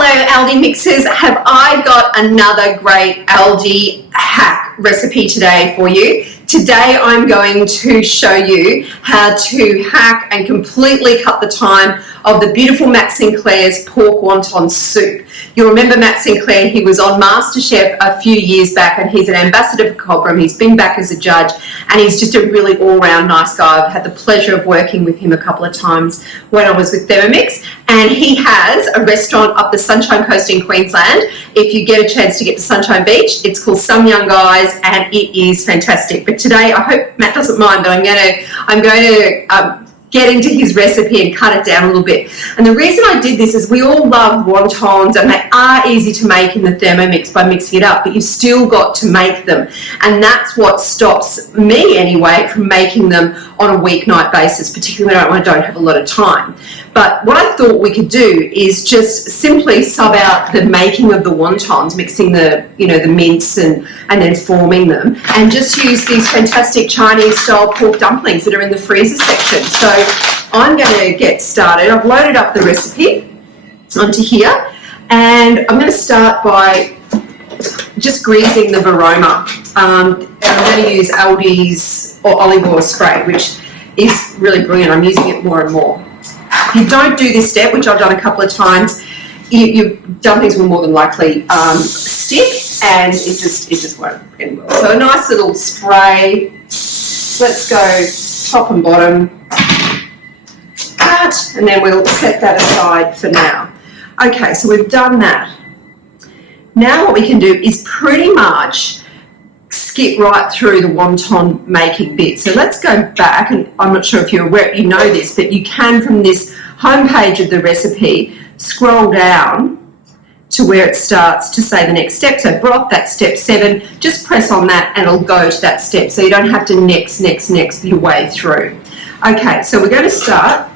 Hello Aldi mixers, have I got another great Aldi hack recipe today for you. Today I'm going to show you how to hack and completely cut the time of the beautiful Matt Sinclair's pork wonton soup. You'll remember Matt Sinclair, he was on Masterchef a few years back and he's an ambassador for Cobram. He's been back as a judge and he's just a really all-round nice guy. I've had the pleasure of working with him a couple of times when I was with Thermomix, and he has a restaurant up the Sunshine Coast in Queensland. If you get a chance to get to Sunshine Beach, it's called Some Young Guys and it is fantastic. But today, I hope Matt doesn't mind, but I'm going to get into his recipe and cut it down a little bit. And the reason I did this is we all love wontons and they are easy to make in the Thermomix by mixing it up, but you've still got to make them. And that's what stops me anyway from making them on a weeknight basis, particularly when I don't have a lot of time. But what I thought we could do is just simply sub out the making of the wontons, mixing the mince and then forming them, and just use these fantastic Chinese style pork dumplings that are in the freezer section. So I'm going to get started. I've loaded up the recipe onto here, and I'm going to start by just greasing the varoma. And I'm going to use Aldi's or olive oil spray, which is really brilliant. I'm using it more and more. If you don't do this step, which I've done a couple of times, your dumplings will more than likely stick, and it just won't end well. So a nice little spray. Let's go top and bottom. That, and then we'll set that aside for now. Okay, so we've done that. Now what we can do is pretty much skip right through the wonton making bit. So let's go back, and I'm not sure if you're aware, you know this, but you can from this homepage of the recipe scroll down to where it starts to say the next step. So broth, that's step 7. Just press on that and it'll go to that step, so you don't have to next your way through. Okay, so we're going to start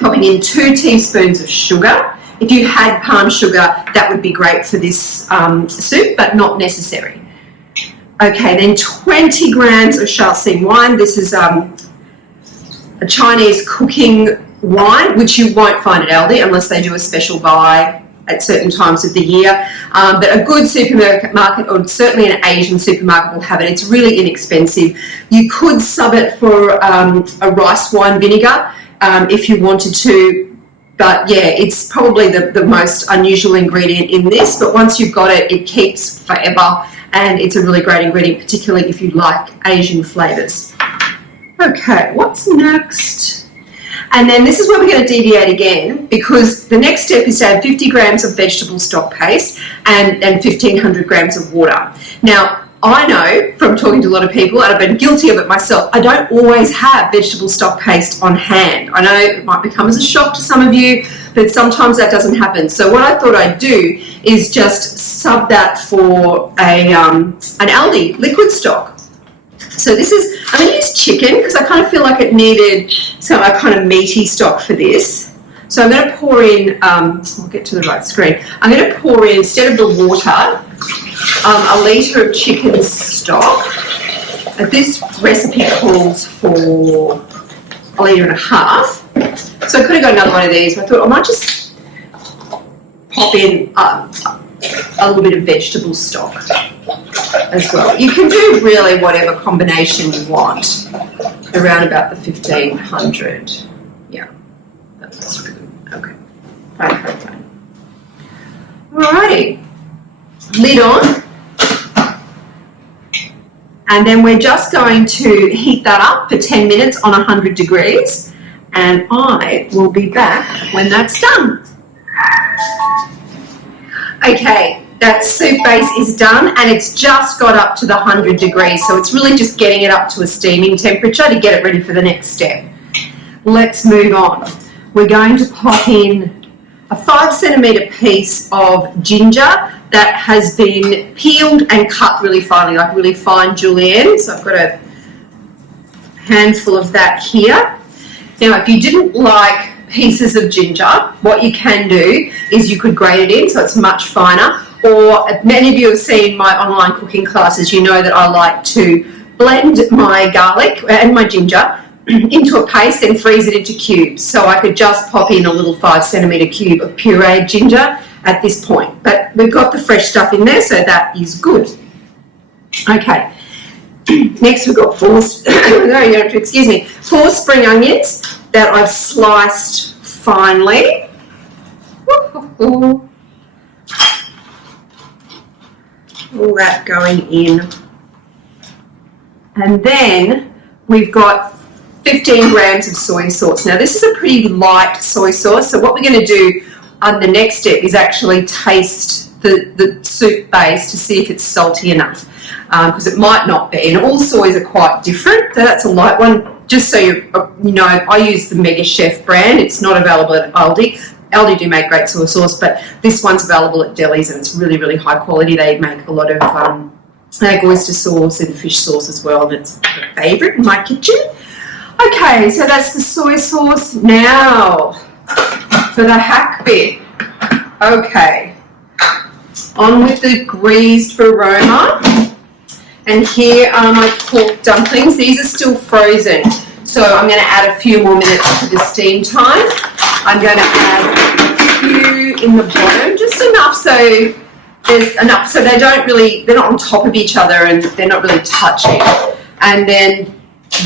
popping in 2 teaspoons of sugar. If you had palm sugar, that would be great for this soup, but not necessary. Okay, then 20 grams of Shaoxing wine. This is a Chinese cooking wine, which you won't find at Aldi unless they do a special buy at certain times of the year. But a good supermarket, or certainly an Asian supermarket, will have it. It's really inexpensive. You could sub it for a rice wine vinegar if you wanted to. But yeah, it's probably the most unusual ingredient in this. But once you've got it, it keeps forever. And it's a really great ingredient, particularly if you like Asian flavours. Okay, what's next? And then this is where we're going to deviate again, because the next step is to add 50 grams of vegetable stock paste and 1,500 grams of water. Now, I know from talking to a lot of people, and I've been guilty of it myself, I don't always have vegetable stock paste on hand. I know it might come as a shock to some of you, but sometimes that doesn't happen. So what I thought I'd do is just sub that for an Aldi liquid stock. So this is, I'm going to use chicken because I kind of feel like it needed some kind of meaty stock for this. So I'm going to pour in, I'll get to the right screen. I'm going to pour in, instead of the water, a litre of chicken stock. This recipe calls for a litre and a half. So I could have got another one of these, but I thought I might just pop in a little bit of vegetable stock as well. You can do really whatever combination you want, around about the 1,500. Yeah, that's really good. Okay, fine. Alrighty, lid on. And then we're just going to heat that up for 10 minutes on 100 degrees. And I will be back when that's done. Okay, that soup base is done and it's just got up to the 100 degrees. So it's really just getting it up to a steaming temperature to get it ready for the next step. Let's move on. We're going to pop in a 5 centimetre piece of ginger that has been peeled and cut really finely, like really fine julienne. So I've got a handful of that here. Now, if you didn't like pieces of ginger, what you can do is you could grate it in so it's much finer. Or many of you have seen my online cooking classes, you know that I like to blend my garlic and my ginger into a paste and freeze it into cubes. So I could just pop in a little 5 centimetre cube of pureed ginger at this point. But we've got the fresh stuff in there, so that is good. Okay. Next we've got 4 spring onions that I've sliced finely. All that going in. And then we've got 15 grams of soy sauce. Now this is a pretty light soy sauce, so what we're going to do on the next step is actually taste the soup base to see if it's salty enough, because it might not be, and all soys are quite different. So that's a light one. Just so you know, I use the Masterchef brand. It's not available at Aldi. Aldi do make great soy sauce, but this one's available at delis, and it's really, really high quality. They make a lot of they make oyster sauce and fish sauce as well, and it's my favourite in my kitchen. Okay, so that's the soy sauce. Now for the hack bit. Okay, on with the greased varoma. And here are my pork dumplings. These are still frozen, so I'm going to add a few more minutes to the steam time. I'm going to add a few in the bottom, just enough so there's enough so they're not on top of each other and they're not really touching. And then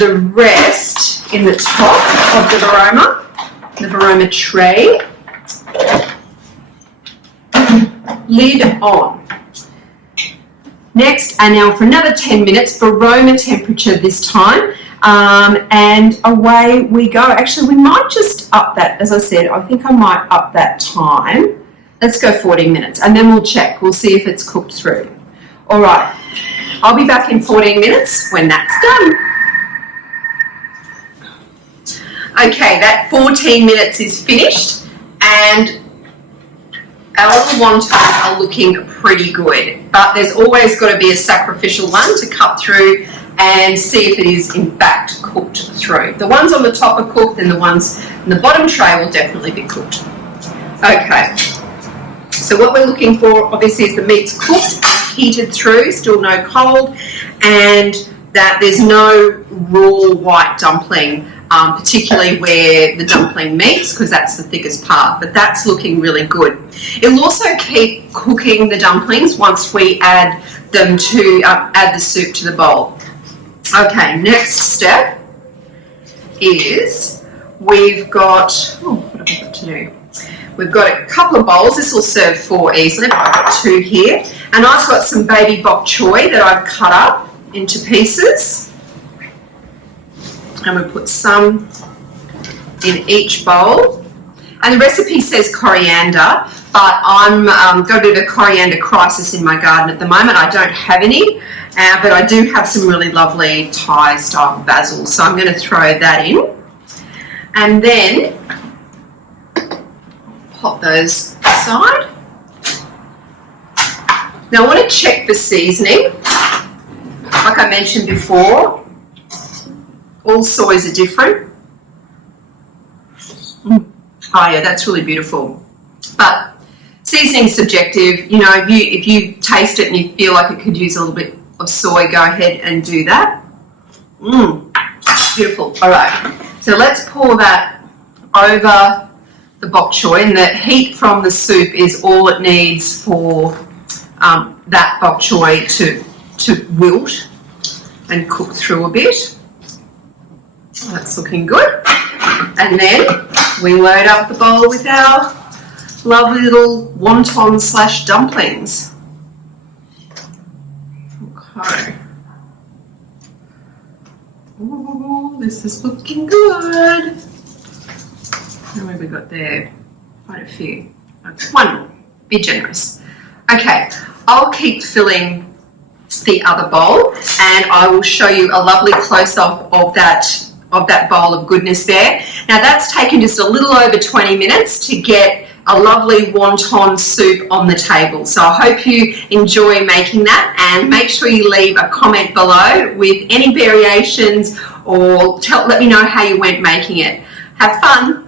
the rest in the top of the varoma tray. Lid on. Next, and now for another 10 minutes, varoma temperature this time, and away we go. Actually, we might just up that, as I said, I think I might up that time. Let's go 14 minutes, and then we'll check. We'll see if it's cooked through. All right, I'll be back in 14 minutes when that's done. Okay, that 14 minutes is finished, and our little wontons are looking pretty good, but there's always got to be a sacrificial one to cut through and see if it is in fact cooked through. The ones on the top are cooked, and the ones in the bottom tray will definitely be cooked. Okay, so what we're looking for obviously is the meat's cooked, heated through, still no cold, and that there's no raw white dumpling, particularly where the dumpling meets, because that's the thickest part, but that's looking really good. It'll also keep cooking the dumplings once we add them to add the soup to the bowl. Okay, next step is we've got, what have we got to do? We've got a couple of bowls. This will serve 4 easily, but I've got 2 here. And I've got some baby bok choy that I've cut up into pieces. And we put some in each bowl. And the recipe says coriander, but I'm got a bit of a coriander crisis in my garden at the moment. I don't have any, but I do have some really lovely Thai style basil, so I'm going to throw that in. And then pop those aside. Now I want to check the seasoning. Like I mentioned before, all soys are different. Oh yeah, that's really beautiful. But seasoning's subjective. You know, if you taste it and you feel like it could use a little bit of soy, go ahead and do that. Beautiful. All right, so let's pour that over the bok choy, and the heat from the soup is all it needs for that bok choy to wilt and cook through a bit. That's looking good. And then we load up the bowl with our lovely little wonton / dumplings. Okay. Ooh, this is looking good. How many have we got there? Quite a few. Okay. 1 more. Be generous. Okay, I'll keep filling the other bowl, and I will show you a lovely close-up of that bowl of goodness there. Now that's taken just a little over 20 minutes to get a lovely wonton soup on the table. So I hope you enjoy making that, and make sure you leave a comment below with any variations, or let me know how you went making it. Have fun.